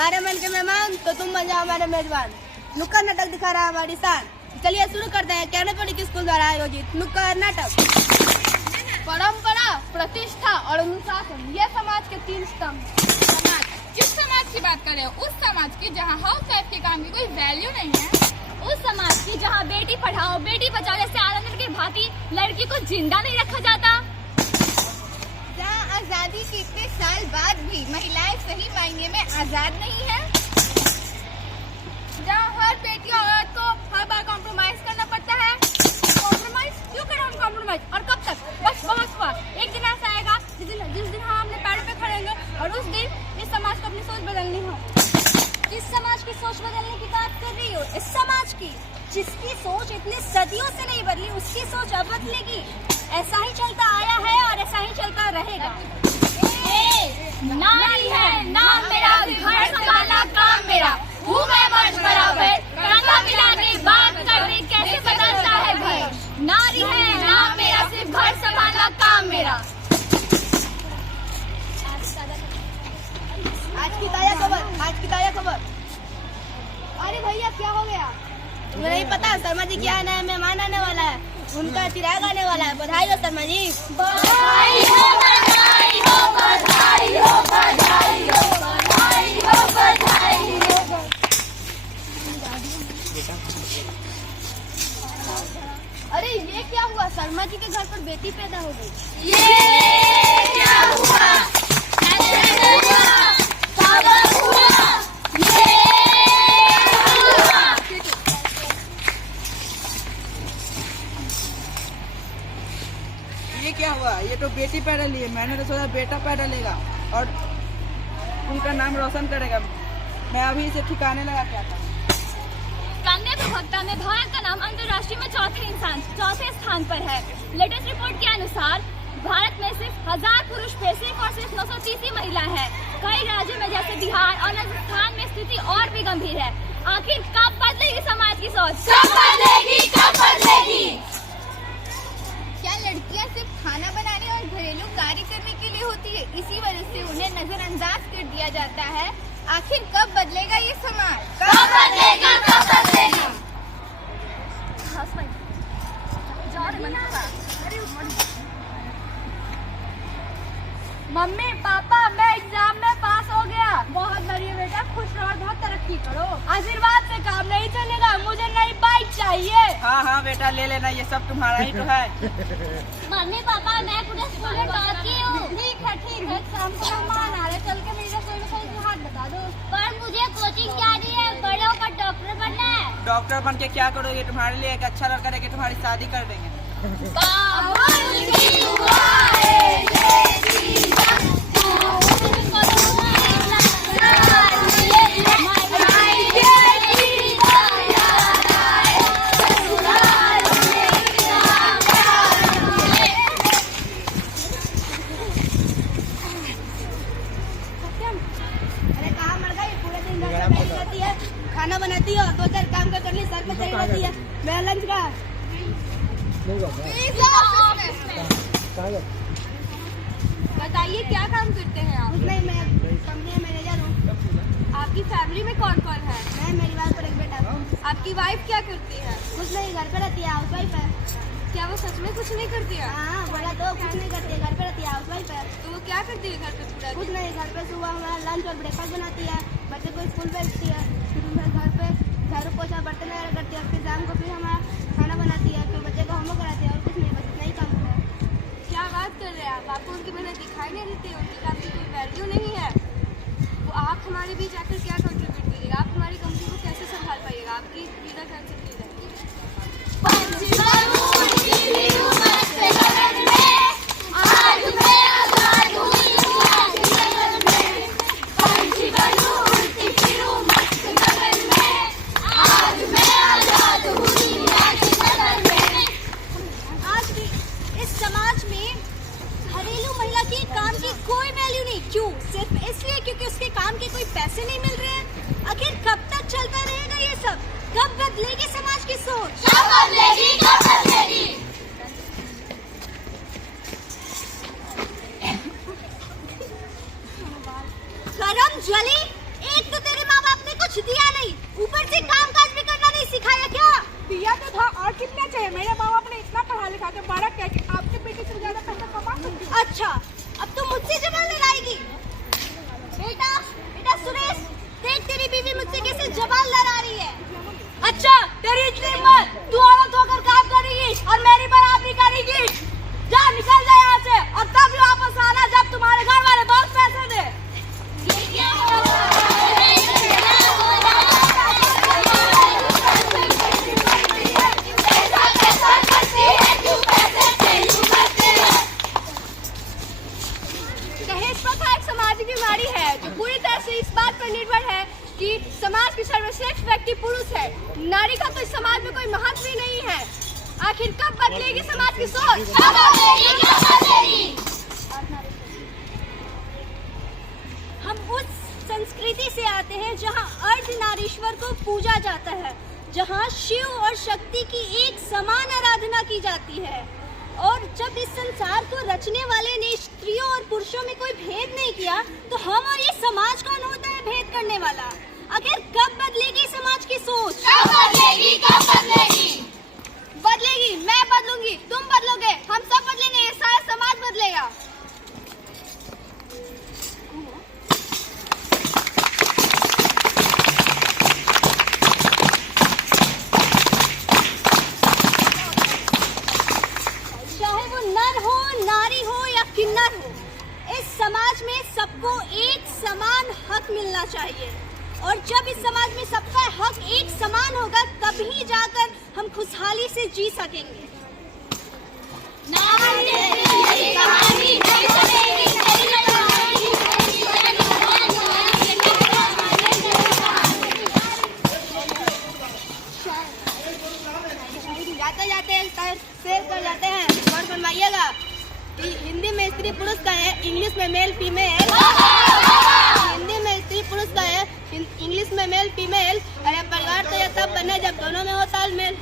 हमारे मन के मेहमान तो तुम बन जाओ हमारे मेजबान। नुक्कड़ नाटक दिखा रहा है हमारी शान। चलिए शुरू करते हैं कैने पब्लिक स्कूल द्वारा आयोजित नुक्कड़ नाटक। परंपरा, प्रतिष्ठा और अनुशासन ये समाज के 3 स्तंभ। समाज, जिस समाज की बात करें उस समाज की जहाँ हाउस वाइफ के काम की कोई वैल्यू नहीं है, उस समाज की जहाँ बेटी पढ़ाओ बेटी बचाओ जैसे आनंद के भांति लड़की को जिंदा नहीं रखा जाता, जहाँ आजादी के इतने साल बाद भी महिलाएं सही मायने में आजाद नहीं है, जहाँ हर बेटी और औरत को हर बार कॉम्प्रोमाइज करना पड़ता है। कॉम्प्रोमाइज क्यों करें हम कॉम्प्रोमाइज, और कब तक? बस बहुत हुआ। एक दिन ऐसा आएगा जिस दिन हम अपने पैरों पे खड़े होंगे और उस दिन इस समाज को अपनी सोच बदलनी हो। किस समाज की सोच बदलने की बात कर रही हो? इस समाज की जिसकी सोच इतनी सदियों से नहीं बदली उसकी सोच अब बदलेगी। ऐसा ही चलता आया है और ऐसा ही चलता रहेगा। नारी है नाम मेरा, घर संभालना काम मेरा, हूँ मैं मर्द बराबर, कंधा मिला के बात करने कैसे बदलता है घर। नारी है नाम मेरा, सिर्फ घर संभालना काम मेरा। आज की ताजा खबर। अरे भैया क्या हो गया? तुम्हें नहीं पता शर्मा जी क्या नया मेहमान आने वाला है, उनका चिराग आने वाला है। बधाई हो शर्मा जी। बधाई हो, बधाई हो, बधाई हो, बधाई हो, बधाई हो, बधाई हो। अरे ये क्या हुआ? शर्मा जी के घर पर बेटी पैदा हो गई। ये क्या हुआ? ऐसे हुआ, पागल हुआ, ये हुआ। ये क्या हुआ? ये तो बेटी पैदा ली है, मैंने तो सोचा बेटा पैदा लेगा और उनका नाम रोशन करेगा। मैं अभी इसे ठिकाने लगा क्या था। कन्या प्रवक्ता में भारत का नाम अंतर्राष्ट्रीय में चौथे स्थान पर है। लेटेस्ट रिपोर्ट के अनुसार भारत में सिर्फ 1000 पुरुष पे सिर्फ और सिर्फ 930 ही महिला है। कई राज्यों में जैसे बिहार और राजस्थान में स्थिति और भी गंभीर है। आखिर कब बदलेगी समाज की सोच? कब बदलेगी, कब बदलेगी? क्या लड़कियां सिर्फ खाना बनाने और घरेलू कार्य करने के लिए होती है? इसी वजह से उन्हें नजरअंदाज कर दिया जाता है। आखिर कब बदलेगा ये समाज? कब बदलेगा, कब बदलेगा? मम्मी पापा मैं एग्जाम में पास हो गया। बहुत बढ़िया बेटा, खुश रहो और बहुत तरक्की करो। आशीर्वाद से काम नहीं चलेगा, मुझे नई बाइक चाहिए। हाँ हाँ बेटा ले लेना, ये सब तुम्हारा ही तो है। मम्मी पापा मैं पूरे स्कूल में टॉप की हूँ। ठीक है शाम को मेहमान आ रहे, चल के मेरी रसोई में कोई हाथ बता दो। पर मुझे कोचिंग जानी है, बड़े होकर डॉक्टर बनना है। डॉक्टर बन के क्या करोगे? तुम्हारे लिए एक अच्छा लड़का लेके तुम्हारी शादी कर देंगे। अरे कहाँ मर गई? पूरे दिन घर पे बैठी रहती है, खाना बनाती हो, 2-4 काम कर ली, सर पे चढ़ी रहती है। मेरा लंच का बताइए क्या काम करते हैं आप? कुछ नहीं, मैं कंपनी में मैनेजर हूँ। आपकी फैमिली में कौन कौन है? मैं, मेरी वाइफ और एक बेटा। आपकी वाइफ क्या करती है? कुछ नहीं, घर पे रहती है, हाउस वाइफ है। क्या वो सच में कुछ नहीं करती है? हाँ बोला तो, कुछ नहीं करती है, घर पे रहती है, हाउस वाइफ है। तो वो क्या करती है घर पे पूरा कुछ दिन? नहीं, घर पे सुबह हमारा लंच और ब्रेकफास्ट बनाती है, बच्चे को स्कूल भेजती है, फिर घर पे झाड़ू पोछा बर्तन वगैरह करती है, फिर शाम को फिर हमारा खाना बनाती है, फिर बच्चे को होमवर्क कराती है और कुछ नहीं, बस इतना ही काम होता है। क्या बात कर रहे हैं आप? आपको उनकी मेहनत दिखाई नहीं देती? उनकी काम की कोई वैल्यू नहीं है? वो आप हमारे बीच आकर क्या कंट्रीब्यूट करिएगा? आप हमारी कंपनी को कैसे संभाल पाइएगा? आपकी लीडर कैंसिल की जाएगी। आज भी इस समाज में घरेलू महिला की काम की कोई वैल्यू नहीं। क्यों? सिर्फ इसलिए क्योंकि उसके काम के कोई पैसे नहीं मिल रहे हैं। आखिर कब तक चलता रहेगा ये सब? कब बदलेगी समाज की सोच? कब बदलेगी, कब बदलेगी? करम ज्वली, एक तो तेरे आखिर कब बदलेगी समाज की सोच? हम उस संस्कृति से आते हैं जहाँ अर्धनारीश्वर को पूजा जाता है, जहाँ शिव और शक्ति की एक समान आराधना की जाती है। और जब इस संसार को रचने वाले ने स्त्रियों और पुरुषों में कोई भेद नहीं किया, तो हम और ये समाज कौन होता है भेद करने वाला? आखिर कब बदलेगी समाज की सोच? कब बदलेगी? बदलेगी, मैं बदलूंगी, तुम बदलोगे, हम सब बदलेंगे, ये सारा समाज बदलेगा। चाहे वो नर हो, नारी हो या किन्नर हो, इस समाज में सबको एक समान हक मिलना चाहिए। और जब इस समाज में सबका हक एक समान होगा, तभी जाकर हम खुशहाली से जी सकेंगे। जाते जाते एक शेर कर जाते हैं और फरमाइएगा कि हिंदी में स्त्री पुरुष का है, इंग्लिश में मेल फीमेल। हिंदी में स्त्री पुरुष का है, इंग्लिश में मेल फीमेल। अरे परिवार तो ये तब बने जब दोनों में हो तालमेल।